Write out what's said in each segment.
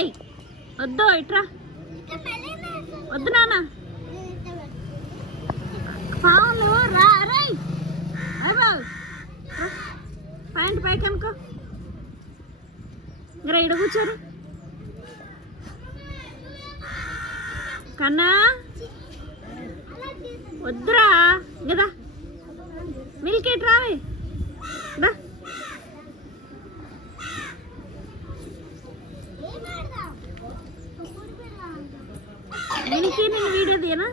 ఏయ్ వద్దు ఇట్రా వద్దు నాన్న పావులు రా రై ప్యాంట్ పైకి అనుకో ఇంకా ఇక్కడ కూర్చోరు కన్నా వద్దురా కదా మిల్కేట్ రావే దా మిల్కీ నేను వీడియో తీయనా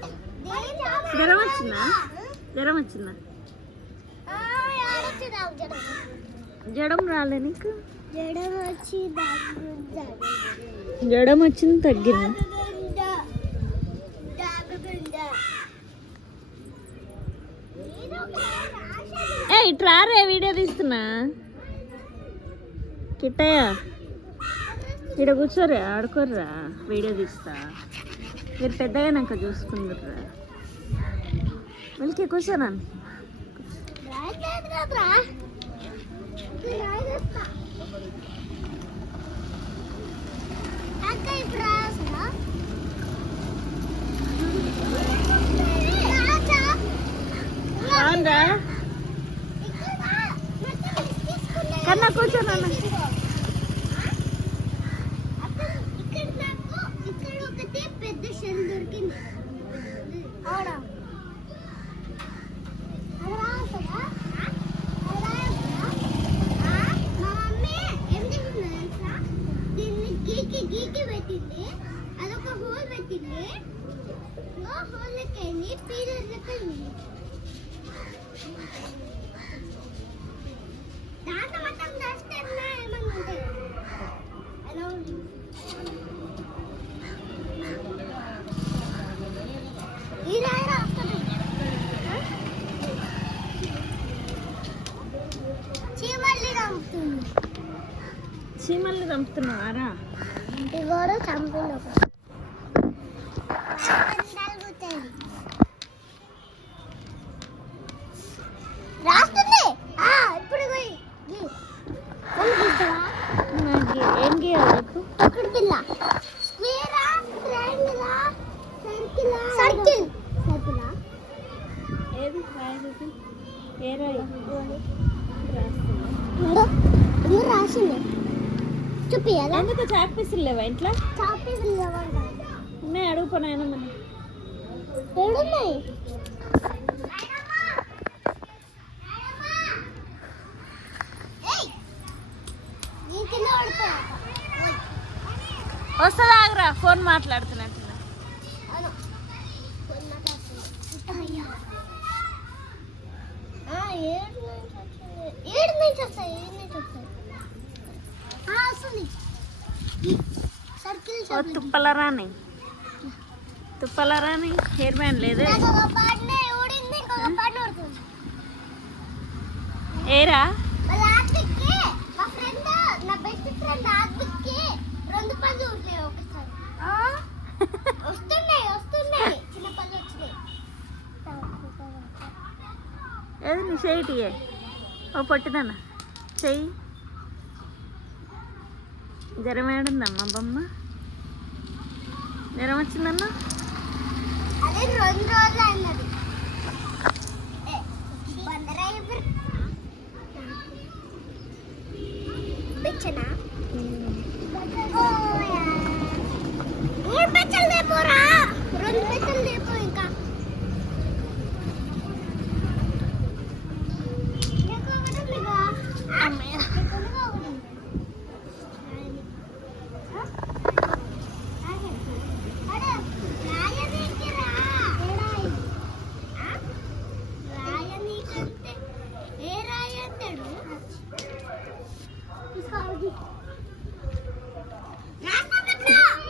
జ్వరం వచ్చిందా జడం రాలే నీకు జడం వచ్చింది తగ్గింది ఏ ఇట్లా రే వీడియో తీస్తున్నా కిట్టయ్య ఇక్కడ కూర్చోరే ఆడుకోర్రా వీడియో తీస్తా మీరు పెద్దగా నాకు చూసుకుందర్రా మిల్కి కూర్చోనా కన్నా కూర్చోనా గీకి పెట్టింది అదొక హోల్ పెట్టింది హోల్ లెక్కింది పీరియడ్ లెక్కింది దాంట్లో మొత్తం డస్ట్ ఏమన్నా ఉంటాయి ఎలా ఉంది ఈ రాయరా వస్తుంది చీమల్ని చంపుతున్నారా ఇగోడు చంపులు రాస్తుంది ఇప్పుడు ఏం గీయాలి అక్కడ పిల్ల స్క్వేరా ట్రయాంగిలా సర్కిల్ సర్కిలా ఏది ఏ రాయి రాసింది చూపియాలా ఎందుకు చాక్ పీసులు లేవా ఇంట్లో చాక్ పీసులు లేవంట ఉన్నాయి అడుగుపోయినా మనం ఏడున్నాయి వస్తుందా ఆగరా ఫోన్ మాట్లాడుతున్నట్టు తుప్పల రాని హెయిర్ బ్యాండ్ లేదు ఏరా ఏది నీ చెయ్యి ఓ పొట్టిదన్న చెయ్యి జ్వరం ఏడుందమ్మా బొమ్మ జ్వరం వచ్చిందన్న అదే 2 రోజులు అన్నది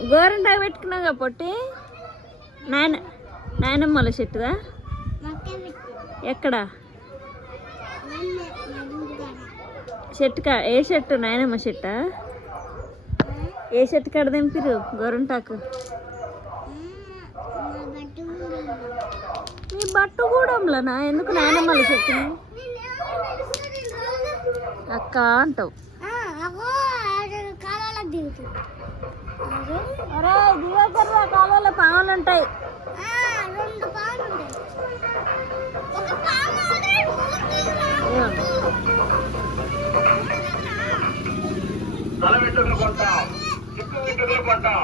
గోరంటాకు పెట్టుకున్నాగా పొట్టి నాయనమ్మల చెట్టుదా ఎక్కడ చెట్టుకా ఏ చెట్టు నాయనమ్మ చెట్టా ఏ చెట్టు కాడ దింపిరు గోరంటాకు నీ బట్టు కూడా అమ్మలనా ఎందుకు నాయనమ్మల చెట్టు అక్క అంటావు దిగుతుంది. అరే దిగకర్రా, కాలువలో పాములు ఉంటాయి. రెండు పాలు ఉంటాయి. ఒక పాము ఆల్రెడీ ఊరుకుందిరా. తలవెట్టుకుని కొంటాం, చిక్కు వెంట్రుకలు కొంటాం.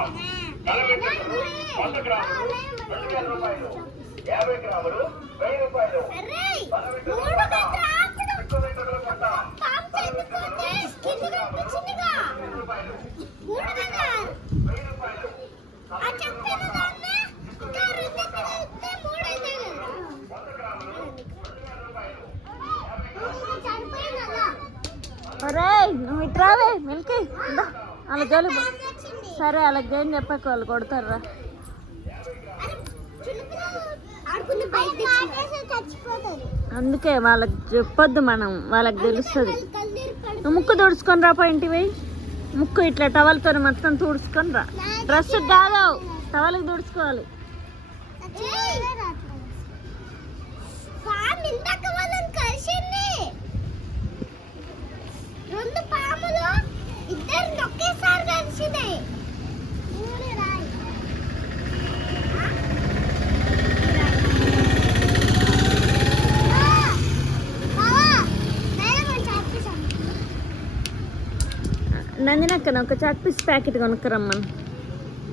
తలవెట్టుకులు 100 గ్రాములు 2,000 రూపాయలు, 50 గ్రాములు 1000 రూపాయలు. అరే తలవెట్టుకులు మూడు కొంటాం, గంటల ఆకుడు చిక్కు వెంట్రుకలు కొంటాం. పాము చేతిపోతే కింద కనిపించిందిగా. 1000 రూపాయలు, మూడు గంటల 1000 రూపాయలు. ఆ చెప్పిన దాన్ని ఇంకా రెండు తిరిగితే మూడు అవుతాయి కదా. 100 గ్రాములు 2,000 రూపాయలు. ఇంకా చనిపోయింది కదా. అరే నువ్వు ఇట్రావే మిల్కి ఇందా, అలా జోలి సరే అలాగే ఏం చెప్పకు, వాళ్ళు కొడతారా. ఆడుకుని బయట చచ్చిపోతారు. అందుకే వాళ్ళకి చెప్పొద్దు, మనం వాళ్ళకి తెలుస్తుంది. కన్నీరు పడి నువ్వు ముక్కు తుడుచుకొని రా, పోయింటి పోయి ముక్కు ఇట్లా టవల్తో మొత్తం తుడుచుకొని రా. డ్రెస్ కాదు, టవల్కి తుడుచుకోవాలి. పాము ఇందాక వాళ్ళని కలిసింది. రెండు పాములు ఇద్దరు ఒకేసారి కలిసినాయి. నందినక్కన ఒక చాక్ పీస్ ప్యాకెట్ కొనుక్కరమ్మను.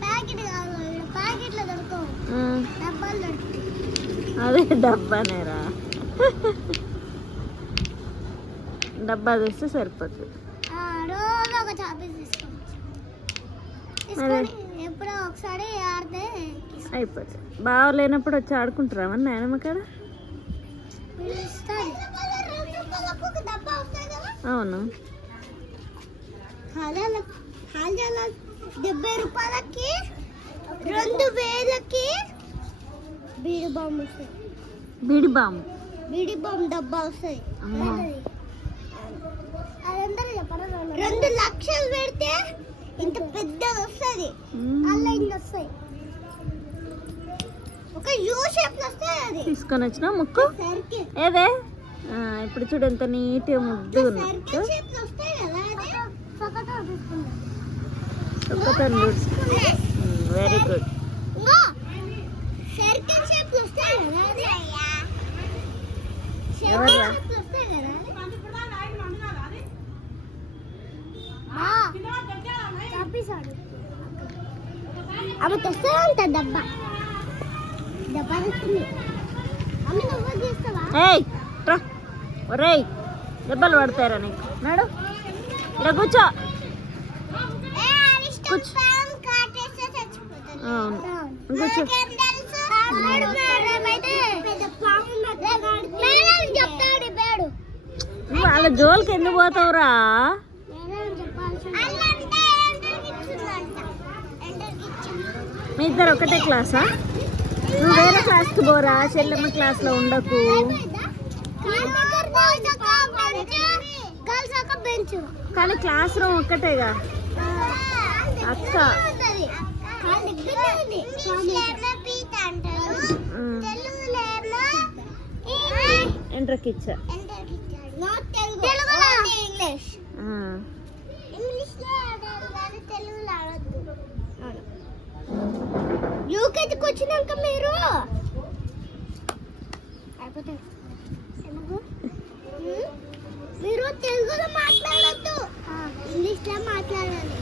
ప్యాకెట్ కాదు, ప్యాకెట్లో దొరకవు, డబ్బాలు దొరుకుతాయి. అదే డబ్బానేరా, డబ్బా తెస్తే సరిపోతుంది. రోజు ఒక చాపీస్ తీసుకొని ఎప్పుడో ఒకసారి ఆడితే అయిపోతుంది. బాగా లేనప్పుడు వచ్చి ఆడుకుంటారా మన నాయనమ్మ కాడ? అవును. 70 రూపాయలకి 2000కి బీడి బాంబు వస్తుంది. బీడి బాంబు, బీడి బాంబు డబ్బా వస్తుంది. అమ్మా. 2 లక్షలు పెడితే ఇంత పెద్దది వస్తుంది. అలా ఇన్ని వస్తాయి. ఒక యూ షేప్ వస్తుంది. అది తీసుకొని వచ్చిన ముక్కు సర్కిల్ ఏదే. ఇప్పుడు చూడు ఎంత నీట్గా ముద్దుగా ఉన్నా. సర్కిల్ షేప్ వస్తాయి కదా. అది సొక్కతో తీసుకుందాం. Very good. సర్కిల్ షేప్ వస్తాయి కదా. అది ఎవర్రా? షేప్ వస్తాయి కదా. చాపీసాడు అమ్మ తెస్తానంట డబ్బా. డబ్బా తెస్తుంది. అమ్మ నువ్వు తీస్తావా? ఏయ్ రా, ఒరేయ్ దెబ్బలు పడతారా నీకు? నాడు ఇక్కడ కూర్చో. కూర్చో. అవును కూర్చో. నువ్వు వాళ్ళ జోలికి ఎందుకు పోతావురా? మీ ఇద్దరు ఒకటే క్లాసా? నువ్వు వేరే క్లాస్కి పోరా, చెల్లెమ్మ క్లాస్లో ఉండకు. కానీ క్లాస్ రూమ్ ఒక్కటేగా అక్క. ఎంట్రకి ఇచ్చా. యూకేజీకి వచ్చినాక మీరు మీరు తెలుగులో మాట్లాడద్దు, ఇంగ్లీష్లో మాట్లాడాలి.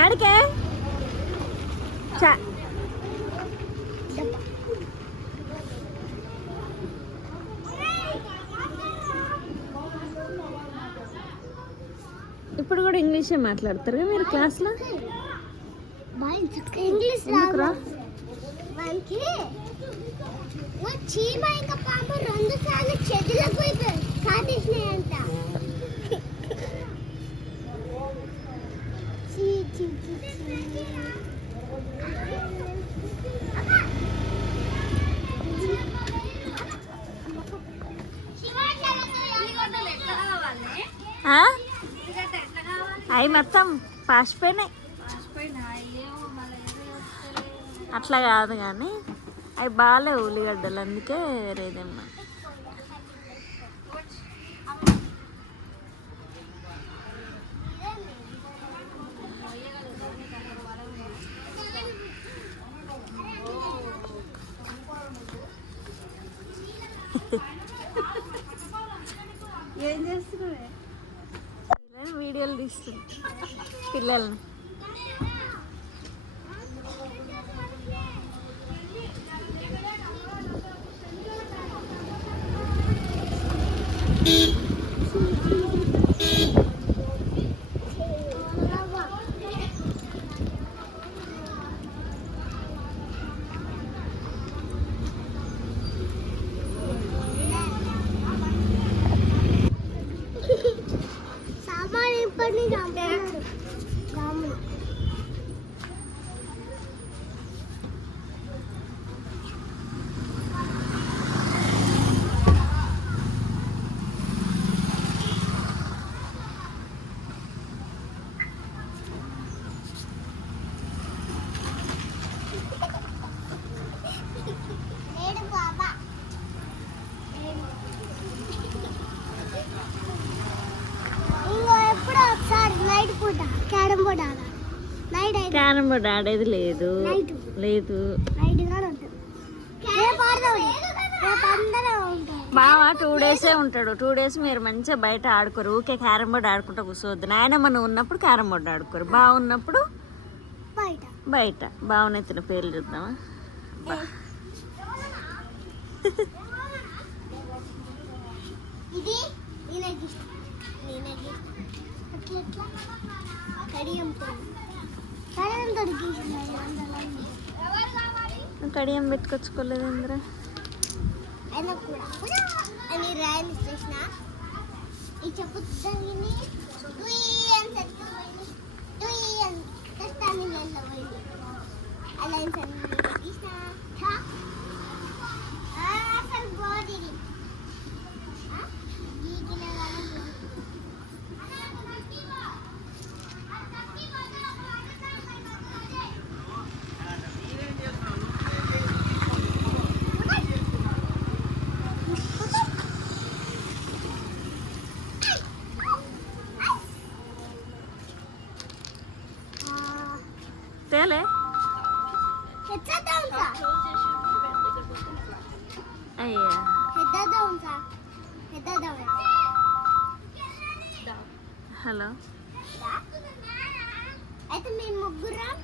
ఆడికే చా. ఇప్పుడు కూడా ఇంగ్లీషే మాట్లాడతారుగా మీరు క్లాస్లో? ఇంగ్లీష్ ఎందుకురా? వాళ్ళకి చీమ ఇంకా పాము 2 సార్లు చెదిలకు పోయిపోయి కాటేసినాయంట. అవి మొత్తం పాసిపోయినాయి. అట్లా కాదు కానీ అవి బాగాలేవు ఉల్లిగడ్డలు, అందుకే వేరేదేమ్మా. ఏం చేస్తున్నావే? వీడియోలు తీస్తుంది పిల్లల్ని. సామాన్ ఇప్పటి చంపుతున్నాడు రాముడు. లేడు బాబా. ఇంకో ఎప్పుడో ఒకసారి నైట్ పూట క్యారమ్ బోర్డ్ ఆడాలి. నైట్ అయితే క్యారమ్ బోర్డ్ ఆడేది లేదు లేదు. నైట్ కూడా ఉంటుంది. రేపు ఆడదాం. రేపు అందరం ఉంటాం. బావ 2 days ఉంటాడు. 2 days మీరు మంచిగా బయట ఆడుకోరు. ఊకే క్యారమ్ బోర్డ్ ఆడుకుంటూ కూర్చోవద్దు. నాయనమ్మ నువ్వు ఉన్నప్పుడు క్యారమ్ బోర్డ్ ఆడుకోరు. బావ ఉన్నప్పుడు బయట బయట. బావనెత్తిన పేర్లు చూద్దామా? ఇది నేనకి అట్లా ఎట్లా కడియంతో కడియం పెట్టుకొచ్చుకోలేదు ఇంద్ర. అయినా కూడా అని రాయని చేసిన ఈ చెప్పు దాన్ని అలా తీసిన అసలు బాడీ తేలే అయ్యా. అయితే మేము ముగ్గురం